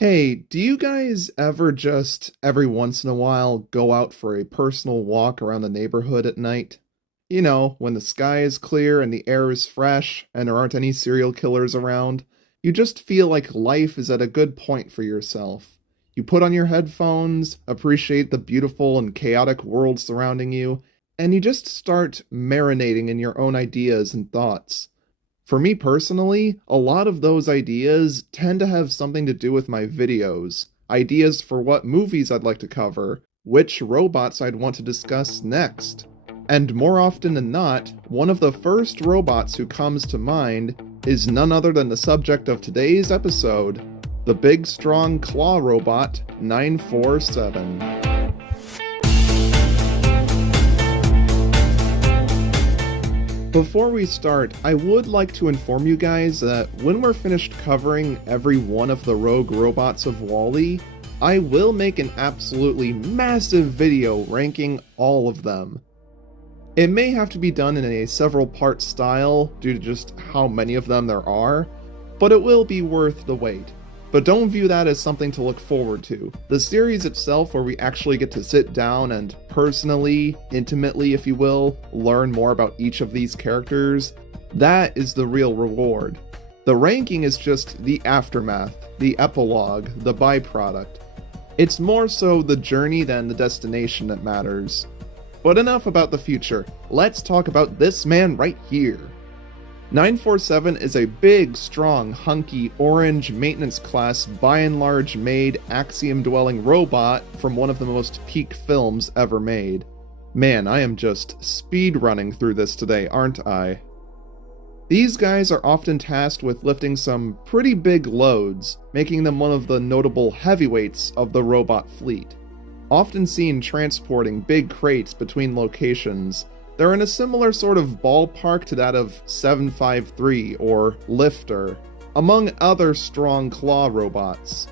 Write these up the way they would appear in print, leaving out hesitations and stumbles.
Hey, do you guys ever just every once in a while go out for a personal walk around the neighborhood at night? You know, when the sky is clear and the air is fresh and there aren't any serial killers around, you just feel like life is at a good point for yourself. You put on your headphones, appreciate the beautiful and chaotic world surrounding you, and you just start marinating in your own ideas and thoughts. For me personally, a lot of those ideas tend to have something to do with my videos, ideas for what movies I'd like to cover, which robots I'd want to discuss next. And more often than not, one of the first robots who comes to mind is none other than the subject of today's episode, the big strong claw robot 947. Before we start, I would like to inform you guys that when we're finished covering every one of the rogue robots of WALL-E, I will make an absolutely massive video ranking all of them. It may have to be done in a several part style due to just how many of them there are, but it will be worth the wait. But don't view that as something to look forward to. The series itself, where we actually get to sit down and personally, intimately if you will, learn more about each of these characters, that is the real reward. The ranking is just the aftermath, the epilogue, the byproduct. It's more so the journey than the destination that matters. But enough about the future, let's talk about this man right here. 947 is a big, strong, hunky, orange, maintenance class, by and large made, axiom-dwelling robot from one of the most peak films ever made. Man, I am just speedrunning through this today, aren't I? These guys are often tasked with lifting some pretty big loads, making them one of the notable heavyweights of the robot fleet. Often seen transporting big crates between locations, they're in a similar sort of ballpark to that of 753 or Lifter, among other strong claw robots.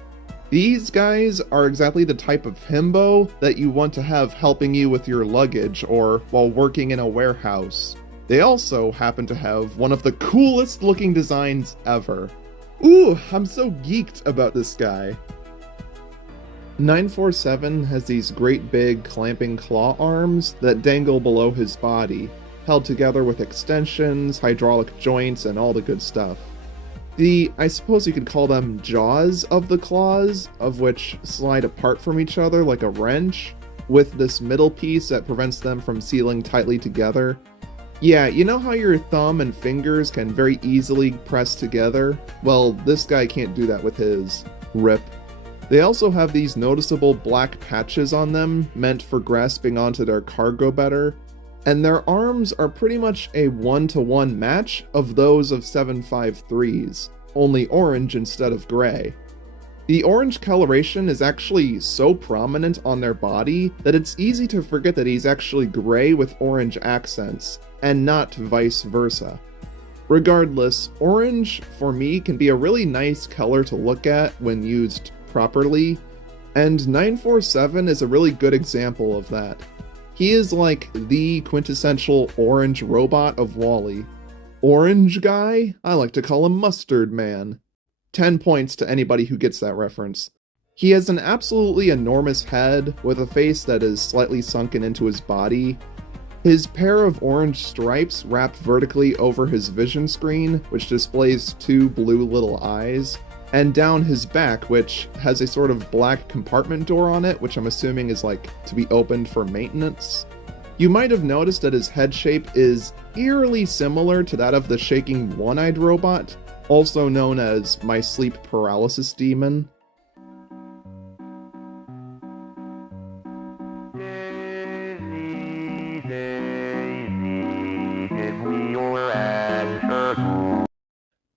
These guys are exactly the type of himbo that you want to have helping you with your luggage or while working in a warehouse. They also happen to have one of the coolest looking designs ever. Ooh, I'm so geeked about this guy. 947 has these great big clamping claw arms that dangle below his body, held together with extensions, hydraulic joints, and all the good stuff. I suppose you could call them jaws of the claws, of which slide apart from each other like a wrench, with this middle piece that prevents them from sealing tightly together. Yeah, you know how your thumb and fingers can very easily press together? Well, this guy can't do that with his. RIP. They also have these noticeable black patches on them, meant for grasping onto their cargo better, and their arms are pretty much a one-to-one match of those of 753's, only orange instead of gray. The orange coloration is actually so prominent on their body that it's easy to forget that he's actually gray with orange accents, and not vice versa. Regardless, orange, for me, can be a really nice color to look at when used properly, and 947 is a really good example of that. He is like the quintessential orange robot of WALL-E. Orange guy? I like to call him Mustard Man. 10 points to anybody who gets that reference. He has an absolutely enormous head with a face that is slightly sunken into his body. His pair of orange stripes wrap vertically over his vision screen, which displays two blue little eyes, and down his back, which has a sort of black compartment door on it, which I'm assuming is like to be opened for maintenance. You might have noticed that his head shape is eerily similar to that of the shaking one-eyed robot, also known as my sleep paralysis demon.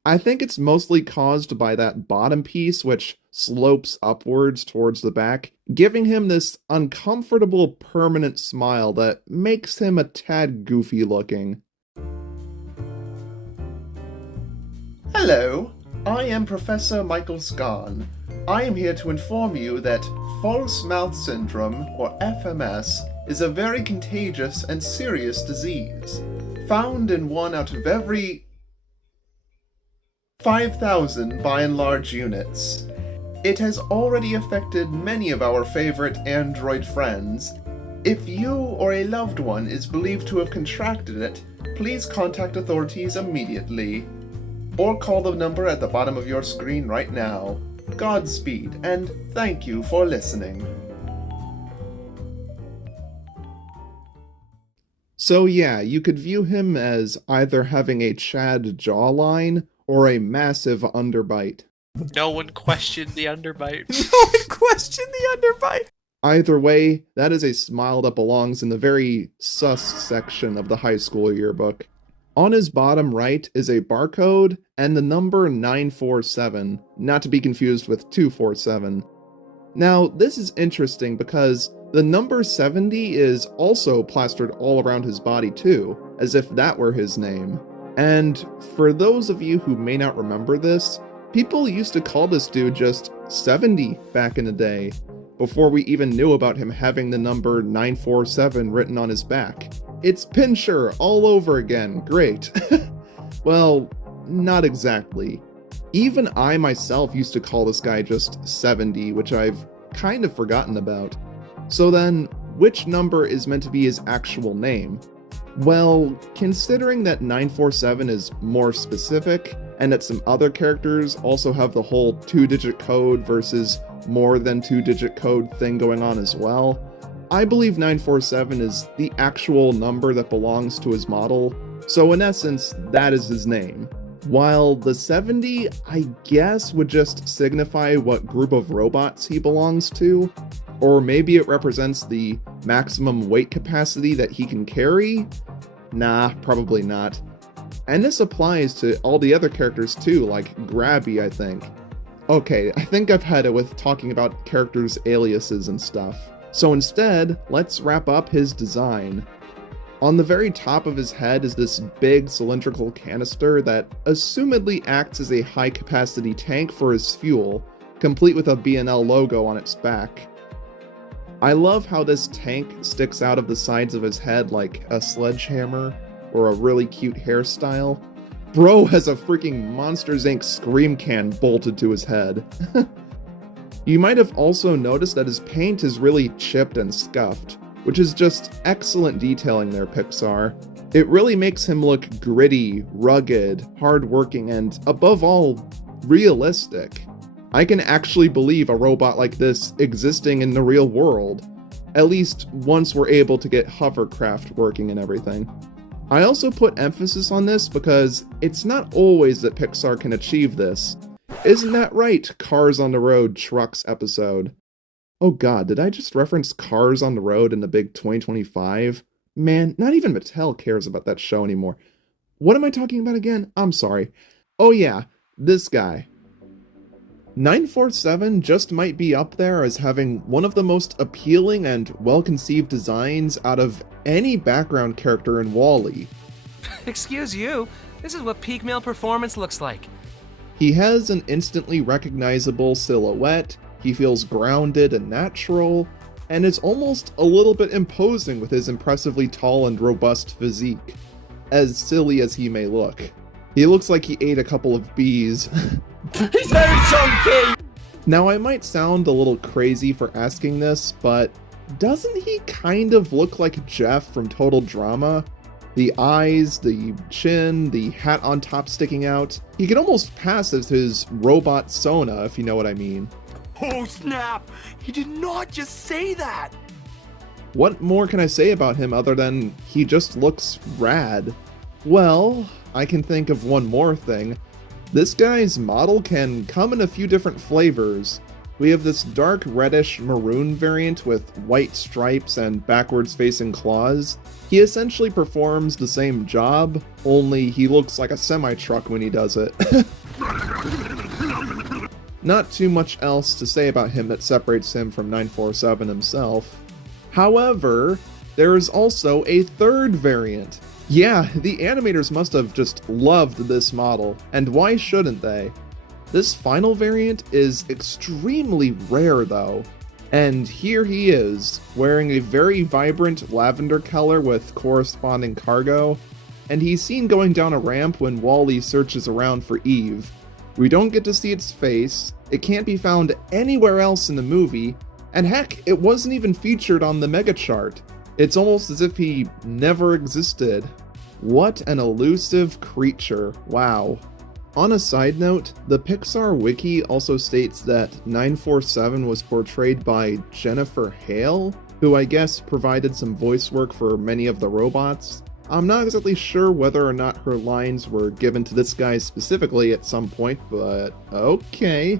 I think it's mostly caused by that bottom piece, which slopes upwards towards the back, giving him this uncomfortable permanent smile that makes him a tad goofy looking. Hello, I am Professor Michael Scarn. I am here to inform you that false mouth syndrome, or FMS, is a very contagious and serious disease, found in 1 out of every 5,000 by and large units. It has already affected many of our favorite android friends. If you or a loved one is believed to have contracted it, please contact authorities immediately. Or call the number at the bottom of your screen right now. Godspeed, and thank you for listening. So yeah, you could view him as either having a Chad jawline or a massive underbite. No one questioned the underbite. No one questioned the underbite. Either way, that is a smile that belongs in the very sus section of the high school yearbook. On his bottom right is a barcode and the number 947, not to be confused with 247. Now, this is interesting because the number 70 is also plastered all around his body too, as if that were his name. And for those of you who may not remember this, people used to call this dude just 70 back in the day, before we even knew about him having the number 947 written on his back. It's Pinscher all over again, great. Well, not exactly. Even I myself used to call this guy just 70, which I've kind of forgotten about. So then, which number is meant to be his actual name? Well, considering that 947 is more specific, and that some other characters also have the whole 2-digit code versus more than 2-digit code thing going on as well, I believe 947 is the actual number that belongs to his model, so in essence, that is his name. While the 70, I guess, would just signify what group of robots he belongs to, or maybe it represents the maximum weight capacity that he can carry? Nah, probably not. And this applies to all the other characters too, like Grabby, I think. Okay, I think I've had it with talking about characters' aliases and stuff. So instead, let's wrap up his design. On the very top of his head is this big cylindrical canister that assumedly acts as a high-capacity tank for his fuel, complete with a B&L logo on its back. I love how this tank sticks out of the sides of his head like a sledgehammer or a really cute hairstyle. Bro has a freaking Monsters Inc. Scream can bolted to his head. You might have also noticed that his paint is really chipped and scuffed, which is just excellent detailing there, Pixar. It really makes him look gritty, rugged, hardworking, and above all, realistic. I can actually believe a robot like this existing in the real world, at least once we're able to get hovercraft working and everything. I also put emphasis on this because it's not always that Pixar can achieve this. Isn't that right, Cars on the Road Trucks episode? Oh god, did I just reference Cars on the Road in the big 2025? Man, not even Mattel cares about that show anymore. What am I talking about again? I'm sorry. Oh yeah, this guy. 947 just might be up there as having one of the most appealing and well-conceived designs out of any background character in WALL-E. Excuse you, this is what peak male performance looks like. He has an instantly recognizable silhouette, he feels grounded and natural, and is almost a little bit imposing with his impressively tall and robust physique, as silly as he may look. He looks like he ate a couple of bees. He's very chunky! Now, I might sound a little crazy for asking this, but doesn't he kind of look like Jeff from Total Drama? The eyes, the chin, the hat on top sticking out. He could almost pass as his robot Sona, if you know what I mean. Oh snap! He did not just say that! What more can I say about him other than he just looks rad? Well, I can think of one more thing. This guy's model can come in a few different flavors. We have this dark reddish maroon variant with white stripes and backwards facing claws. He essentially performs the same job, only he looks like a semi-truck when he does it. Not too much else to say about him that separates him from 947 himself. However, there is also a third variant. Yeah, the animators must have just loved this model, and why shouldn't they? This final variant is extremely rare though, and here he is, wearing a very vibrant lavender color with corresponding cargo, and he's seen going down a ramp when WALL-E searches around for Eve. We don't get to see its face, it can't be found anywhere else in the movie, and heck, it wasn't even featured on the mega chart. It's almost as if he never existed. What an elusive creature, wow. On a side note, the Pixar wiki also states that 947 was portrayed by Jennifer Hale, who I guess provided some voice work for many of the robots. I'm not exactly sure whether or not her lines were given to this guy specifically at some point, but okay.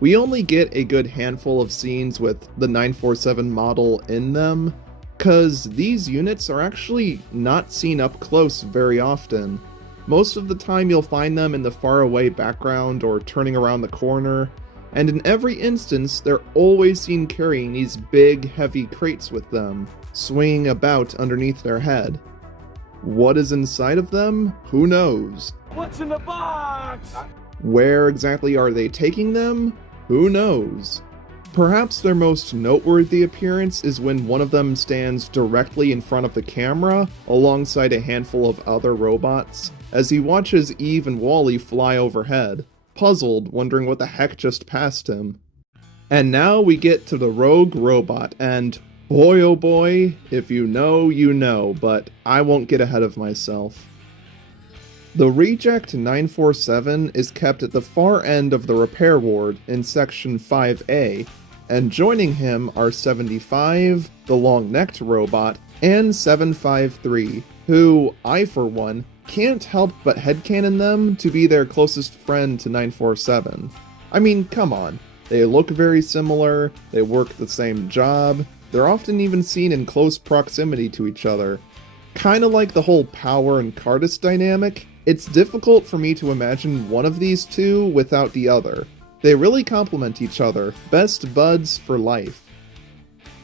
We only get a good handful of scenes with the 947 model in them, cause these units are actually not seen up close very often. Most of the time you'll find them in the faraway background or turning around the corner, and in every instance they're always seen carrying these big, heavy crates with them, swinging about underneath their head. What is inside of them? Who knows? What's in the box? Where exactly are they taking them? Who knows? Perhaps their most noteworthy appearance is when one of them stands directly in front of the camera, alongside a handful of other robots, as he watches Eve and Wall-E fly overhead, puzzled, wondering what the heck just passed him. And now we get to the rogue robot, and boy oh boy, if you know, you know, but I won't get ahead of myself. The Reject 947 is kept at the far end of the repair ward in Section 5A, and joining him are 75, the long-necked robot, and 753, who, I for one, can't help but headcanon them to be their closest friend to 947. I mean, come on, they look very similar, they work the same job, they're often even seen in close proximity to each other. Kinda like the whole Power and Cardis dynamic, it's difficult for me to imagine one of these two without the other. They really complement each other, best buds for life.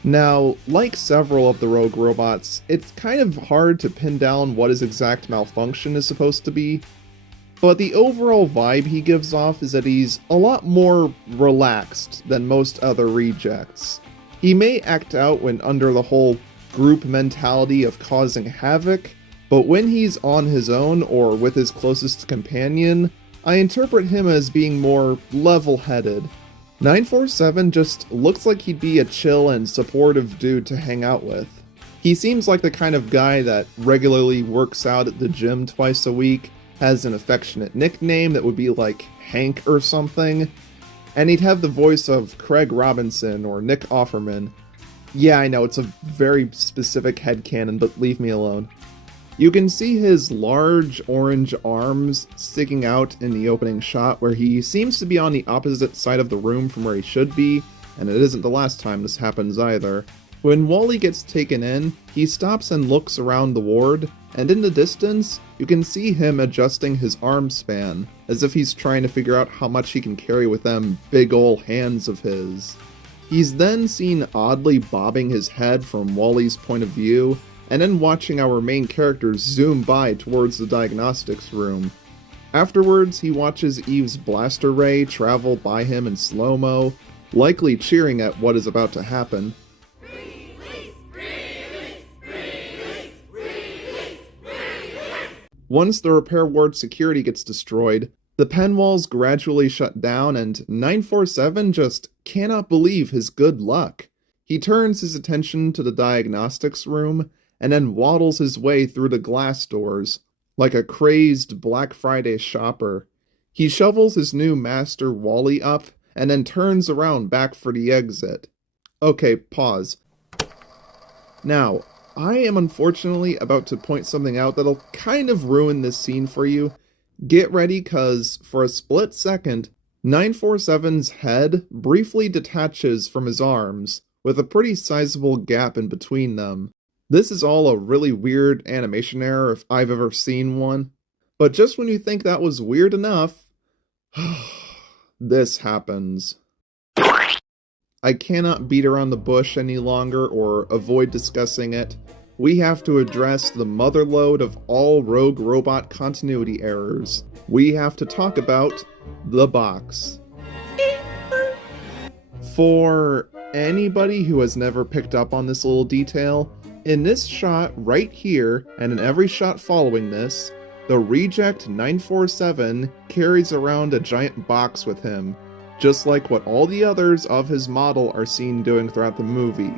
Now, like several of the rogue robots, it's kind of hard to pin down what his exact malfunction is supposed to be, but the overall vibe he gives off is that he's a lot more relaxed than most other rejects. He may act out when under the whole group mentality of causing havoc, but when he's on his own or with his closest companion, I interpret him as being more level-headed. 947 just looks like he'd be a chill and supportive dude to hang out with. He seems like the kind of guy that regularly works out at the gym twice a week, has an affectionate nickname that would be like Hank or something, and he'd have the voice of Craig Robinson or Nick Offerman. Yeah, I know, it's a very specific headcanon, but leave me alone. You can see his large orange arms sticking out in the opening shot, where he seems to be on the opposite side of the room from where he should be, and it isn't the last time this happens either. When Wall-E gets taken in, he stops and looks around the ward, and in the distance, you can see him adjusting his arm span, as if he's trying to figure out how much he can carry with them big ol' hands of his. He's then seen oddly bobbing his head from Wall-E's point of view, and then watching our main characters zoom by towards the diagnostics room. Afterwards, he watches Eve's blaster ray travel by him in slow-mo, likely cheering at what is about to happen. Once the repair ward security gets destroyed, the pen walls gradually shut down, and 947 just cannot believe his good luck. He turns his attention to the diagnostics room, and then waddles his way through the glass doors, like a crazed Black Friday shopper. He shovels his new master Wall-E up, and then turns around back for the exit. Okay, pause. Now, I am unfortunately about to point something out that'll kind of ruin this scene for you. Get ready, cause for a split second, 947's head briefly detaches from his arms, with a pretty sizable gap in between them. This is all a really weird animation error if I've ever seen one. But just when you think that was weird enough, this happens. I cannot beat around the bush any longer or avoid discussing it. We have to address the motherlode of all rogue robot continuity errors. We have to talk about the box. For anybody who has never picked up on this little detail, in this shot right here, and in every shot following this, the Reject 947 carries around a giant box with him, just like what all the others of his model are seen doing throughout the movie.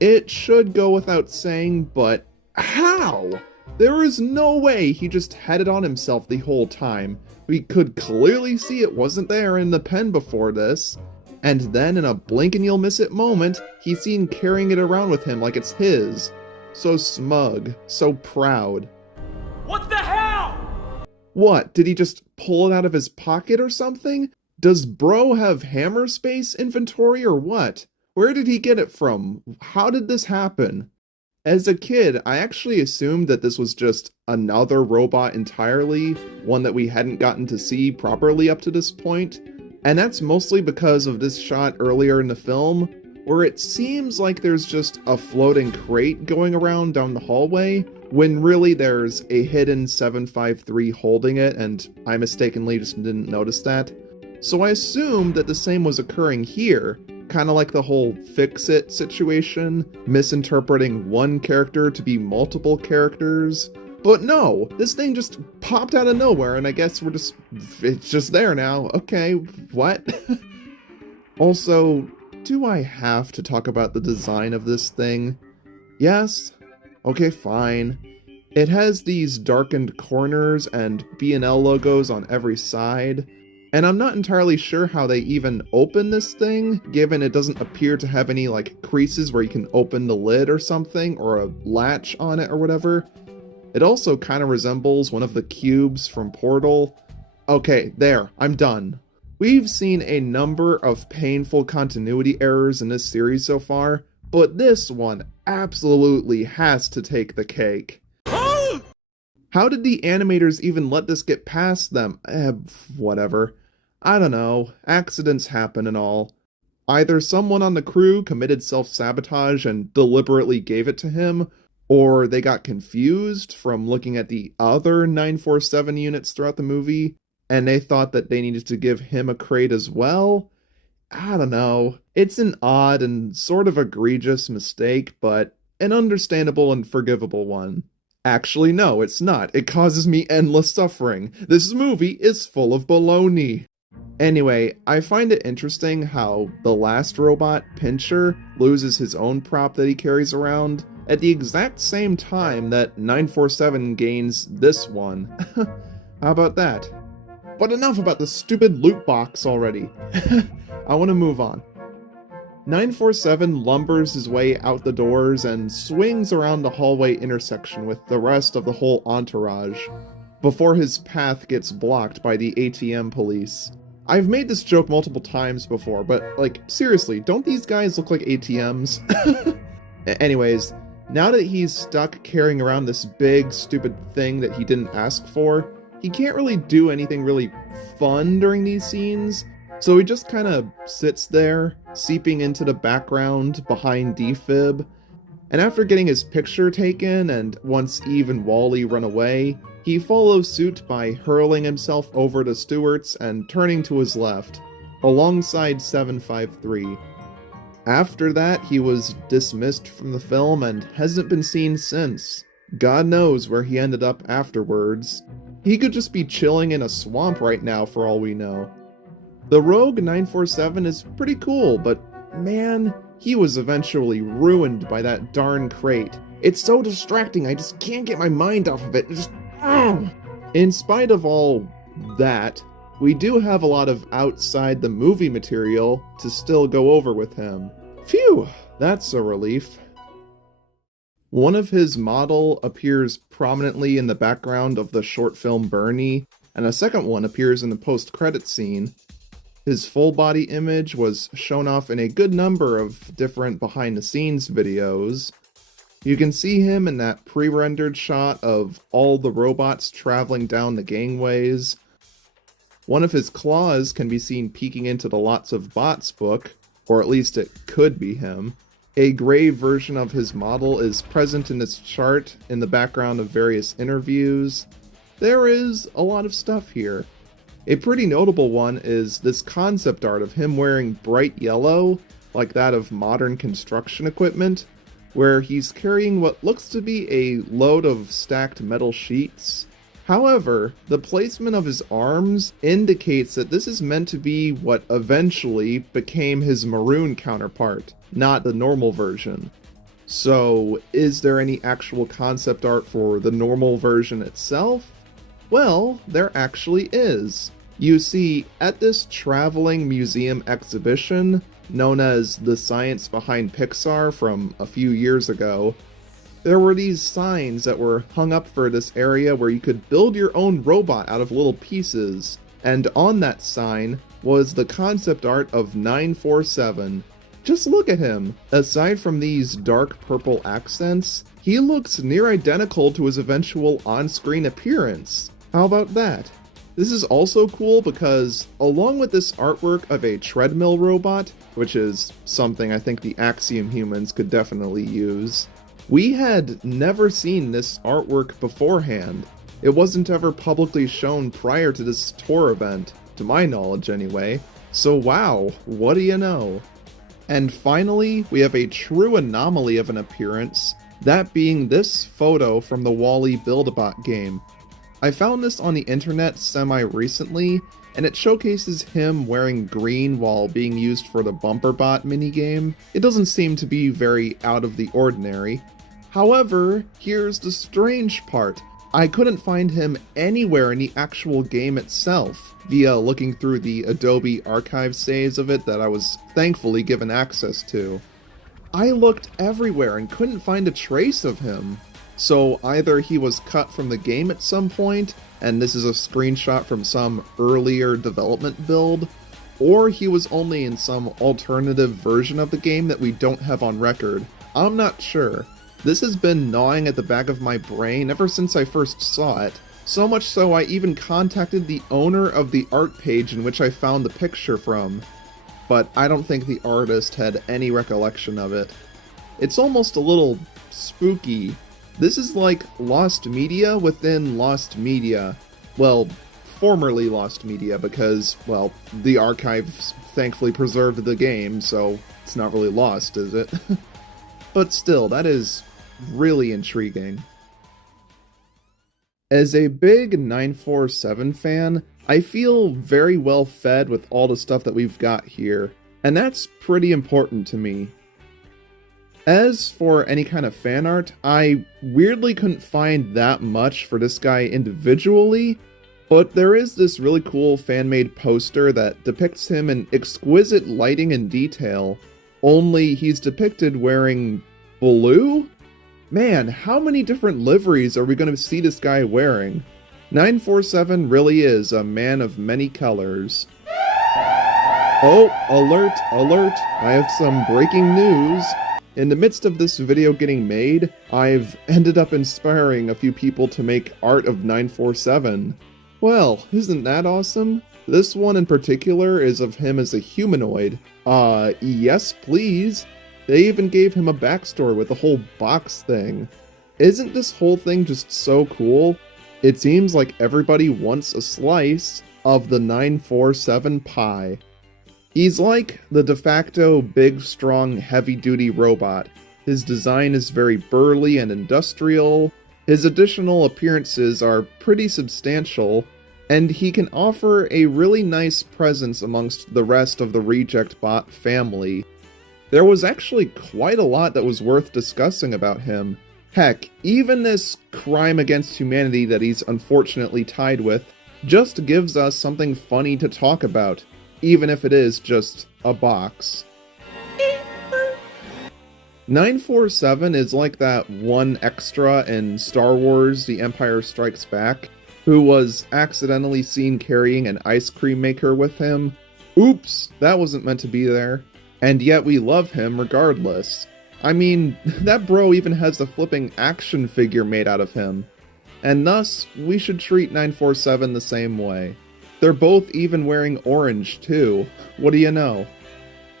It should go without saying, but how? There is no way he just had it on himself the whole time. We could clearly see it wasn't there in the pen before this, and then in a blink and you'll miss it moment, he's seen carrying it around with him like it's his. So smug, so proud. What the hell? What, did he just pull it out of his pocket or something? Does bro have hammer space inventory or what? Where did he get it from? How did this happen? As a kid, I actually assumed that this was just another robot entirely, one that we hadn't gotten to see properly up to this point, and that's mostly because of this shot earlier in the film, where it seems like there's just a floating crate going around down the hallway, when really there's a hidden 753 holding it, and I mistakenly just didn't notice that. So I assumed that the same was occurring here, kind of like the whole fix-it situation, misinterpreting one character to be multiple characters. But no, this thing just popped out of nowhere, and I guess it's just there now. Okay, what? Also, do I have to talk about the design of this thing? Yes? Okay, fine. It has these darkened corners and B&L logos on every side, and I'm not entirely sure how they even open this thing, given it doesn't appear to have any, like, creases where you can open the lid or something, or a latch on it or whatever. It also kind of resembles one of the cubes from Portal. Okay, there, I'm done. We've seen a number of painful continuity errors in this series so far, but this one absolutely has to take the cake. How did the animators even let this get past them? Whatever. I don't know, accidents happen and all. Either someone on the crew committed self-sabotage and deliberately gave it to him, or they got confused from looking at the other 947 units throughout the movie, and they thought that they needed to give him a crate as well? I don't know. It's an odd and sort of egregious mistake, but an understandable and forgivable one. Actually, no, it's not. It causes me endless suffering. This movie is full of baloney. Anyway, I find it interesting how the last robot, Pincher, loses his own prop that he carries around at the exact same time that 947 gains this one. How about that? But enough about the stupid loot box already. I want to move on. 947 lumbers his way out the doors and swings around the hallway intersection with the rest of the whole entourage, before his path gets blocked by the ATM police. I've made this joke multiple times before, but, like, seriously, don't these guys look like ATMs? Anyways, now that he's stuck carrying around this big, stupid thing that he didn't ask for, he can't really do anything really fun during these scenes, so he just kind of sits there, seeping into the background behind D-Fib, and after getting his picture taken and once Eve and Wally run away, he follows suit by hurling himself over to Stewart's and turning to his left, alongside 753. After that, he was dismissed from the film and hasn't been seen since. God knows where he ended up afterwards. He could just be chilling in a swamp right now for all we know. The Rogue 947 is pretty cool, but man, he was eventually ruined by that darn crate. It's so distracting, I just can't get my mind off of it. In spite of all that, we do have a lot of outside the movie material to still go over with him. Phew, that's a relief. One of his model appears prominently in the background of the short film Bernie, and a second one appears in the post-credit scene. His full-body image was shown off in a good number of different behind-the-scenes videos. You can see him in that pre-rendered shot of all the robots traveling down the gangways. One of his claws can be seen peeking into the Lots of Bots book, or at least it could be him. A gray version of his model is present in this chart in the background of various interviews. There is a lot of stuff here. A pretty notable one is this concept art of him wearing bright yellow, like that of modern construction equipment. where he's carrying what looks to be a load of stacked metal sheets. However, the placement of his arms indicates that this is meant to be what eventually became his maroon counterpart, not the normal version. So, is there any actual concept art for the normal version itself? Well, there actually is. You see, at this traveling museum exhibition, known as The Science Behind Pixar from a few years ago, there were these signs that were hung up for this area where you could build your own robot out of little pieces, and on that sign was the concept art of 947. Just look at him. Aside from these dark purple accents, he looks near identical to his eventual on-screen appearance. How about that? This is also cool because, along with this artwork of a treadmill robot, which is something I think the Axiom humans could definitely use, we had never seen this artwork beforehand. It wasn't ever publicly shown prior to this tour event, to my knowledge anyway, so wow, what do you know? And finally, we have a true anomaly of an appearance, that being this photo from the Wall-E Build-A-Bot game. I found this on the internet semi-recently, and it showcases him wearing green while being used for the Bumperbot minigame. It doesn't seem to be very out of the ordinary. However, here's the strange part. I couldn't find him anywhere in the actual game itself, via looking through the Adobe archive saves of it that I was thankfully given access to. I looked everywhere and couldn't find a trace of him. So either he was cut from the game at some point, and this is a screenshot from some earlier development build, or he was only in some alternative version of the game that we don't have on record. I'm not sure. This has been gnawing at the back of my brain ever since I first saw it, so much so I even contacted the owner of the art page in which I found the picture from, but I don't think the artist had any recollection of it. It's almost a little spooky. This is like lost media within lost media. Well, formerly lost media because, well, the archives thankfully preserved the game, so it's not really lost, is it? But still, that is really intriguing. As a big 947 fan, I feel very well fed with all the stuff that we've got here, and that's pretty important to me. As for any kind of fan art, I weirdly couldn't find that much for this guy individually, but there is this really cool fan-made poster that depicts him in exquisite lighting and detail, only he's depicted wearing blue? Man, how many different liveries are we going to see this guy wearing? 947 really is a man of many colors. Oh, alert, alert, I have some breaking news. In the midst of this video getting made, I've ended up inspiring a few people to make art of 947. Well, isn't that awesome? This one in particular is of him as a humanoid. Yes please. They even gave him a backstory with the whole box thing. Isn't this whole thing just so cool? It seems like everybody wants a slice of the 947 pie. He's like the de facto big, strong, heavy-duty robot. His design is very burly and industrial, his additional appearances are pretty substantial, and he can offer a really nice presence amongst the rest of the Reject Bot family. There was actually quite a lot that was worth discussing about him. Heck, even this crime against humanity that he's unfortunately tied with just gives us something funny to talk about, even if it is just a box. 947 is like that one extra in Star Wars The Empire Strikes Back, who was accidentally seen carrying an ice cream maker with him. Oops, that wasn't meant to be there. And yet we love him regardless. I mean, that bro even has a flipping action figure made out of him. And thus, we should treat 947 the same way. They're both even wearing orange too. What do you know?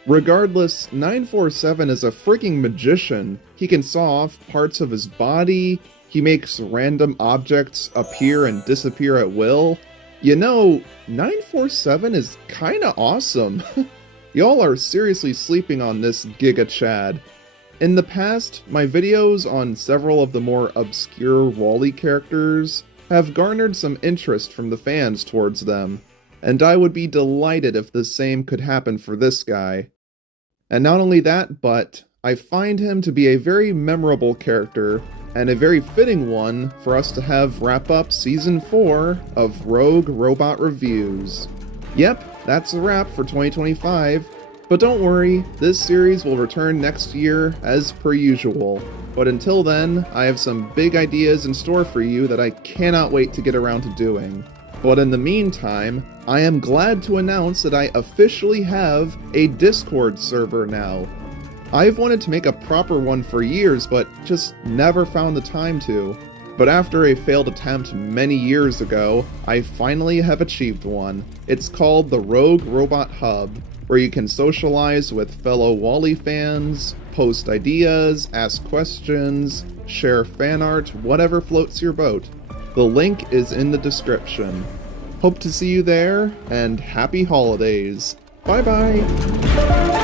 Regardless, 947 is a freaking magician. He can saw off parts of his body, he makes random objects appear and disappear at will. You know, 947 is kinda awesome. Y'all are seriously sleeping on this Giga Chad. In the past, my videos on several of the more obscure Wall-E characters have garnered some interest from the fans towards them, and I would be delighted if the same could happen for this guy. And not only that, but I find him to be a very memorable character, and a very fitting one for us to have wrap up Season 4 of Rogue Robot Reviews. Yep, that's a wrap for 2025. But don't worry, this series will return next year as per usual. But until then, I have some big ideas in store for you that I cannot wait to get around to doing. But in the meantime, I am glad to announce that I officially have a Discord server now. I've wanted to make a proper one for years, but just never found the time to. But after a failed attempt many years ago, I finally have achieved one. It's called the Rogue Robot Hub, where you can socialize with fellow Wall-E fans, post ideas, ask questions, share fan art, whatever floats your boat. The link is in the description. Hope to see you there, and happy holidays. Bye bye!